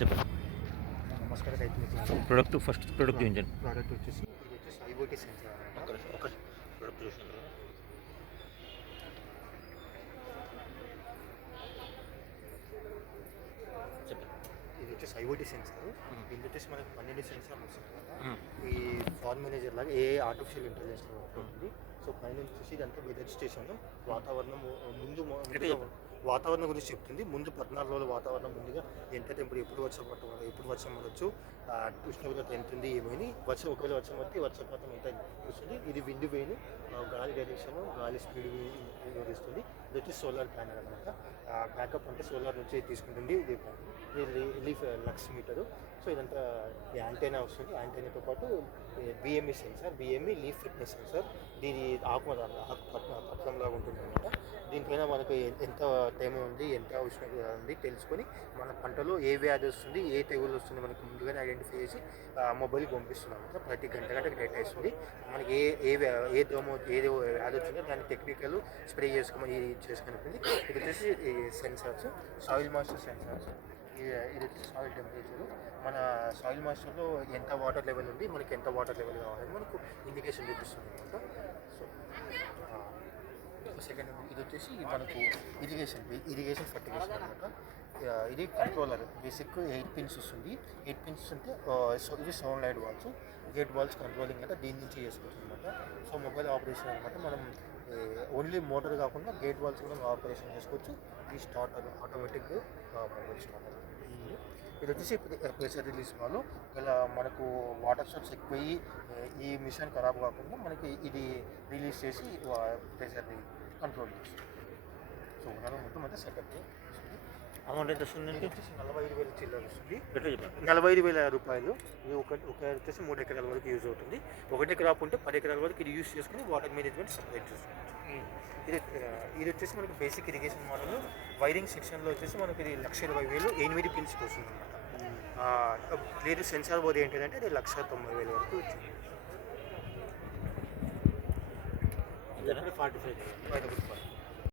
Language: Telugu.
చెప్పండి. నమస్కారం రైతు మిత్రులారా. ప్రొడక్ట్ ఫస్ట్ ప్రొడక్ట్ చూపించండి. ప్రోడక్ట్ వచ్చేసి ఇది వచ్చేసి ఐఓటీ సెన్సార్ అనమాట. ప్రొడక్ట్ చూసిన చెప్పండి. ఇది వచ్చేసి ఐఓటీ సెన్సార్. ఇది వచ్చేసి మనకి 12 సెన్సార్లు వస్తుంది కదా. ఈ ఫార్మ్ మేనేజర్ లాగా ఆర్టిఫిషియల్ ఇంటెలిజెన్స్లో వర్క్ అవుతుంది. సో పైన వచ్చేసి ఇదంతా వెదర్ స్టేషన్, వాతావరణం వాతావరణం గురించి చెప్తుంది. ముందు 14 రోజుల వాతావరణం ముందుగా ఎంత టెంపరేచర్, ఎప్పుడు వర్షం పడవచ్చు, ఉష్ణోగ్రత ఎంత ఉంది, ఏమైనా ఒకవేళ వర్షం పడితే వర్షపాతం ఎంత వస్తుంది. ఇది విండ్ వేని, గాలి డైరెక్షన్, గాలి స్పీడ్ వివరిస్తుంది. ఇది వచ్చి సోలార్ ప్యానల్ అనమాట. బ్యాకప్ అంటే సోలార్ నుంచి తీసుకుంటుంది. ఇది రిలీఫ్ లక్స్ మీటరు. సో ఇదంతా యాంటైనా వస్తుంది. యాంటైనాతో పాటు BME sensor, BME leaf fitness sensor. దీని పట్లంలాగా ఉంటుంది అనమాట. దీనిపైన మనకు ఎంత టైం ఉంది, ఎంత ఉష్ణోగ్రత ఉంది తెలుసుకొని మన పంటలో ఏ వ్యాధి వస్తుంది, ఏ తెగులు వస్తుంది మనకు ముందుగానే ఐడెంటిఫై చేసి మొబైల్కి పంపిస్తున్నాం అనమాట. ప్రతి గంటకి డేటా ఇస్తుంది. మనకి ఏ వ్యాధి వచ్చిందో దాన్ని టెక్నికల్ స్ప్రే చేసుకొని ఇది వచ్చేసి సెన్సార్స్, సాయిల్ మాస్టర్ సెన్సార్స్. ఇది వచ్చి సాయిల్ టెంపరేచరు. మన సాయిల్ మాస్టర్లో ఎంత వాటర్ లెవెల్ ఉంది, మనకి ఎంత వాటర్ లెవెల్ కావాలని మనకు ఇండికేషన్ చూపిస్తుంది అనమాట. సో సెకండ్ ఇది వచ్చేసి మనకు ఇరిగేషన్ ఫర్టిగేషన్ అనమాట. ఇది కంట్రోలర్. బేసిక్ 8 పిన్స్ వస్తుంది. 8 పిన్స్ అంటే ఇవి sound light valves, gate valves controlling అంటే దీని నుంచి చేసుకోవచ్చు అనమాట. సో మొబైల్ ఆపరేషన్ అనమాట. మనం ఓన్లీ మోటార్ కాకుండా గేట్ వాల్స్ కూడా ఆపరేషన్ చేసుకోవచ్చు. ఈ స్టార్టర్, ఆటోమేటిక్ మొబైల్ స్టార్టర్. ఇది వచ్చేసి ప్రెషర్ రిలీజ్ వాళ్ళు. ఇలా మనకు వాటర్ షాట్స్ ఎక్కువయ్యి ఈ మిషన్ ఖరాబ్ కాకుండా మనకి ఇది రిలీజ్ చేసి ప్రెషర్ని కంట్రోల్ చేస్తుంది. సో మొత్తం అంటే సెటప్ అమౌంట్ ఎంత వస్తుందండి? వచ్చేసి 45,000 చిల్లర వస్తుంది. 45,000 రూపాయలు. ఇది ఒక వచ్చేసి 3 ఎకరాల వరకు యూజ్ అవుతుంది. 1 ఎకరాపు ఉంటే 10 ఎకరాల వరకు ఇది యూజ్ చేసుకుని వాటర్ మేనేజ్మెంట్ సపరేట్ చేసుకోవచ్చు. ఇది వచ్చేసి మనకి బేసిక్ ఇరిగేషన్ మోడల్. వైరింగ్ సెక్షన్లో వచ్చేసి మనకి ఇది 1,20,000 8 పిన్స్కి వస్తుంది అనమాట. లేదు సెన్సార్ బోర్డు ఏంటంటే ఇది 1,90,000 వరకు వచ్చింది. 45,000